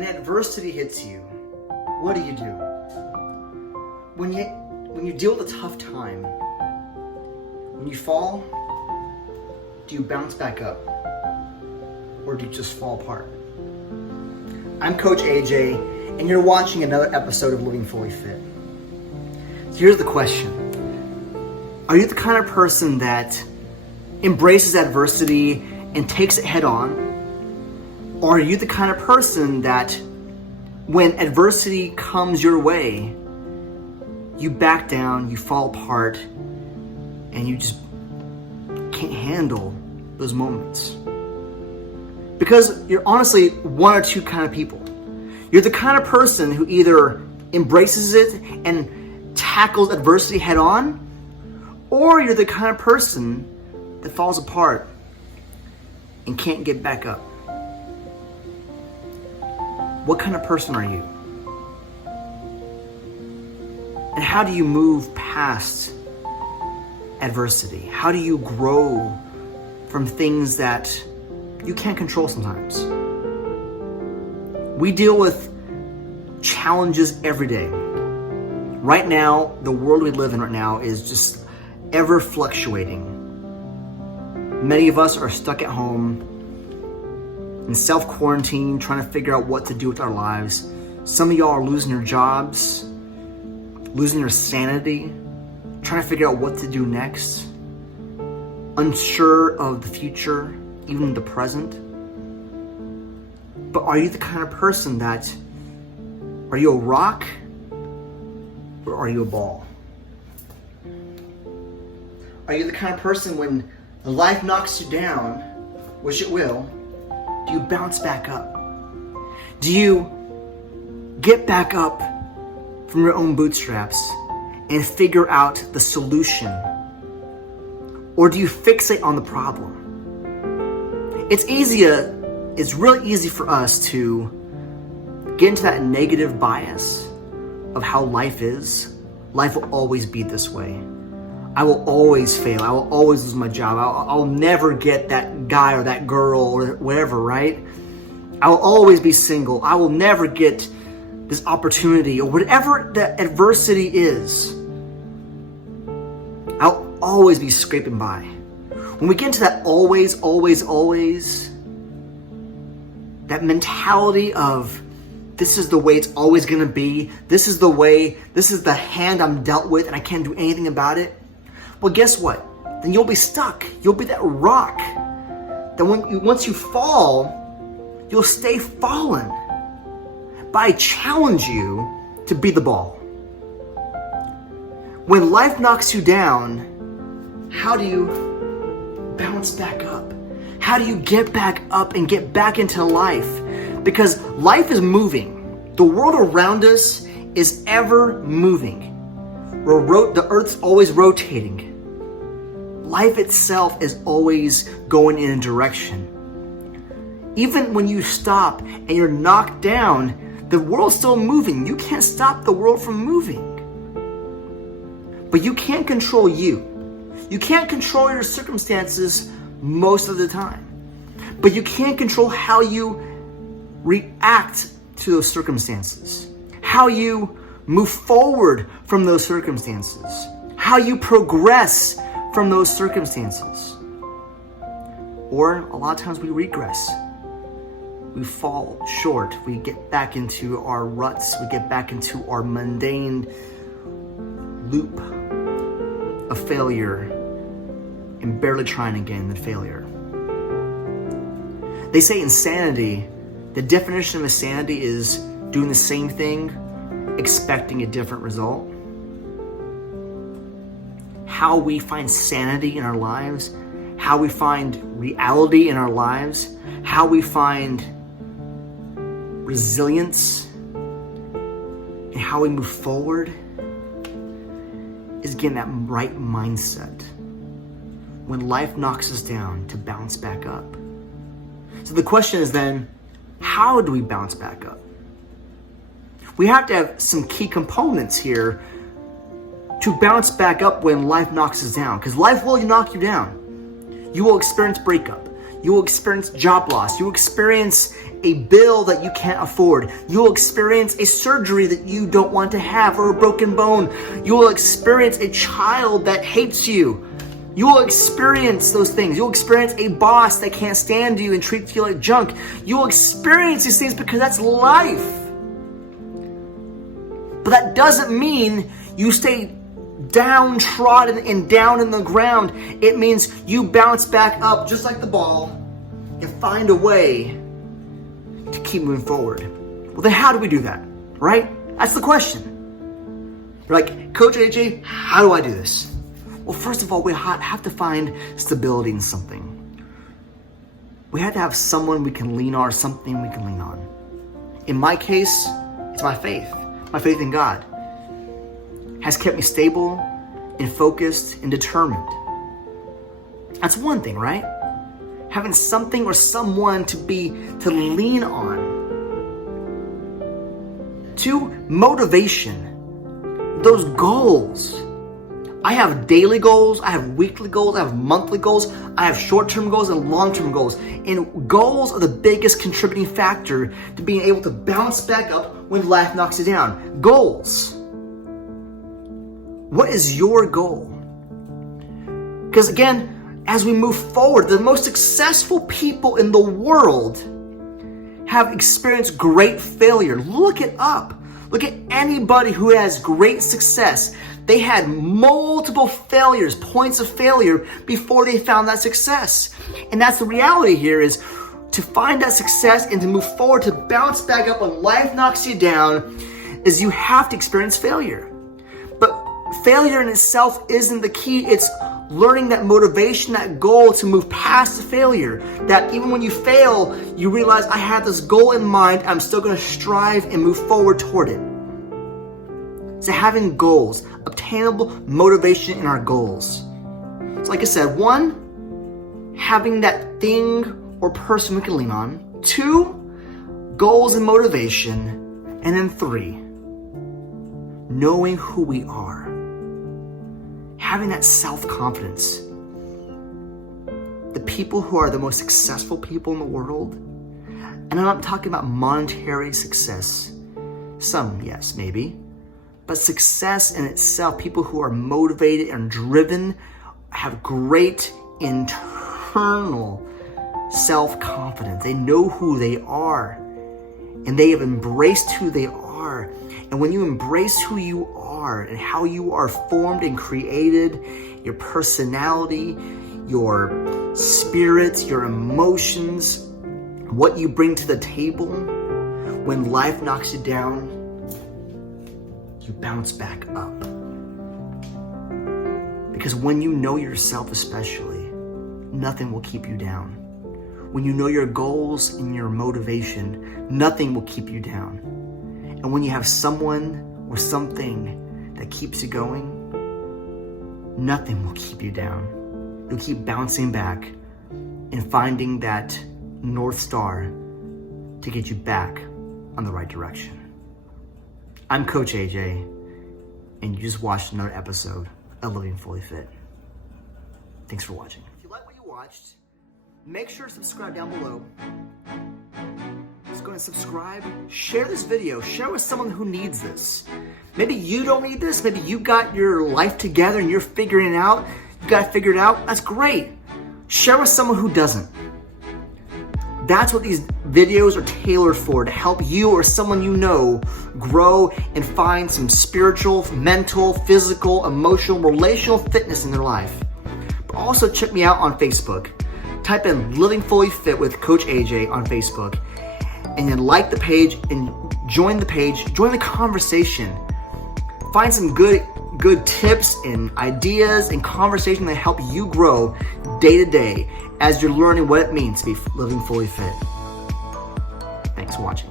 When adversity hits you, what do? When you deal with a tough time, when you fall, do you bounce back up? Or do you just fall apart? I'm Coach AJ, and you're watching another episode of Living Fully Fit. So here's the question. Are you the kind of person that embraces adversity and takes it head on? Or are you the kind of person that when adversity comes your way, you back down, you fall apart, and you just can't handle those moments? Because you're honestly one or two kind of people. You're the kind of person who either embraces it and tackles adversity head on, or you're the kind of person that falls apart and can't get back up. What kind of person are you? And how do you move past adversity? How do you grow from things that you can't control sometimes? We deal with challenges every day. Right now, the world we live in right now is just ever fluctuating. Many of us are stuck at home in self-quarantine, trying to figure out what to do with our lives. Some of y'all are losing your jobs, losing your sanity, trying to figure out what to do next, unsure of the future, even the present. But are you the kind of person that, are you a rock or are you a ball? Are you the kind of person when life knocks you down, which it will, do you bounce back up? Do you get back up from your own bootstraps and figure out the solution? Or do you fixate on the problem? It's really easy for us to get into that negative bias of how life is. Life will always be this way. I will always fail. I will always lose my job. I'll never get that guy or that girl or whatever, right? I will always be single. I will never get this opportunity or whatever the adversity is. I'll always be scraping by. When we get into that always, that mentality of this is the way it's always gonna be, this is the hand I'm dealt with and I can't do anything about it, well, guess what? Then you'll be stuck. You'll be that rock. Then once you fall, you'll stay fallen. But I challenge you to be the ball. When life knocks you down, how do you bounce back up? How do you get back up and get back into life? Because life is moving. The world around us is ever moving. The earth's always rotating. Life itself is always going in a direction. Even when you stop and you're knocked down, the world's still moving. You can't stop the world from moving. But you can't control you. You can't control your circumstances most of the time. But you can control how you react to those circumstances. How you move forward from those circumstances. How you progress from those circumstances. Or a lot of times we regress. We fall short. We get back into our ruts. We get back into our mundane loop of failure and barely trying again than failure. They say insanity, the definition of insanity is doing the same thing, expecting a different result. How we find sanity in our lives, how we find reality in our lives, how we find resilience, and how we move forward is getting that right mindset when life knocks us down to bounce back up. So the question is then, how do we bounce back up? We have to have some key components here to bounce back up when life knocks us down, because life will knock you down. You will experience breakup. You will experience job loss. You will experience a bill that you can't afford. You will experience a surgery that you don't want to have, or a broken bone. You will experience a child that hates you. You will experience those things. You'll experience a boss that can't stand you and treats you like junk. You will experience these things because that's life. But that doesn't mean you stay downtrodden and down in the ground. It means you bounce back up just like the ball and find a way to keep moving forward. Well, then how do we do that, right? That's the question. You're like, Coach AJ, how do I do this? Well, first of all, we have to find stability in something. We have to have someone we can lean on, or something we can lean on. In my case, it's my faith. My faith in God has kept me stable and focused and determined. That's one thing, right? Having something or someone to lean on. 2, motivation. Those goals. I have daily goals, I have weekly goals, I have monthly goals, I have short-term goals and long-term goals. And goals are the biggest contributing factor to being able to bounce back up when life knocks you down. Goals. What is your goal? Because again, as we move forward, the most successful people in the world have experienced great failure. Look it up. Look at anybody who has great success. They had multiple failures, points of failure before they found that success. And that's the reality here, is to find that success and to move forward, to bounce back up when life knocks you down, is you have to experience failure. But failure in itself isn't the key. It's learning that motivation, that goal to move past the failure. That even when you fail, you realize, I had this goal in mind, I'm still going to strive and move forward toward it. So having goals, obtainable motivation in our goals. So like I said, 1, having that thing or person we can lean on. 2, goals and motivation. And then 3, knowing who we are. Having that self-confidence. The people who are the most successful people in the world, and I'm not talking about monetary success. Some, yes, maybe. But success in itself, people who are motivated and driven, have great internal self-confidence. They know who they are, and they have embraced who they are. And when you embrace who you are and how you are formed and created, your personality, your spirit, your emotions, what you bring to the table, when life knocks you down, you bounce back up. Because when you know yourself especially, nothing will keep you down. When you know your goals and your motivation, nothing will keep you down. And when you have someone or something that keeps you going, nothing will keep you down. You'll keep bouncing back and finding that North Star to get you back on the right direction. I'm Coach AJ, and you just watched another episode of Living Fully Fit. Thanks for watching. If you like what you watched, make sure to subscribe down below. Just go and subscribe, share this video, share with someone who needs this. Maybe you don't need this, maybe you got your life together and you're figuring it out, you got it figured out, that's great. Share with someone who doesn't. That's what these videos are tailored for, to help you or someone you know grow and find some spiritual, mental, physical, emotional, relational fitness in their life. But also check me out on Facebook. Type in Living Fully Fit with Coach AJ on Facebook, and then like the page and join the conversation. Find some good tips and ideas and conversation that help you grow day to day as you're learning what it means to be living fully fit. Thanks for watching.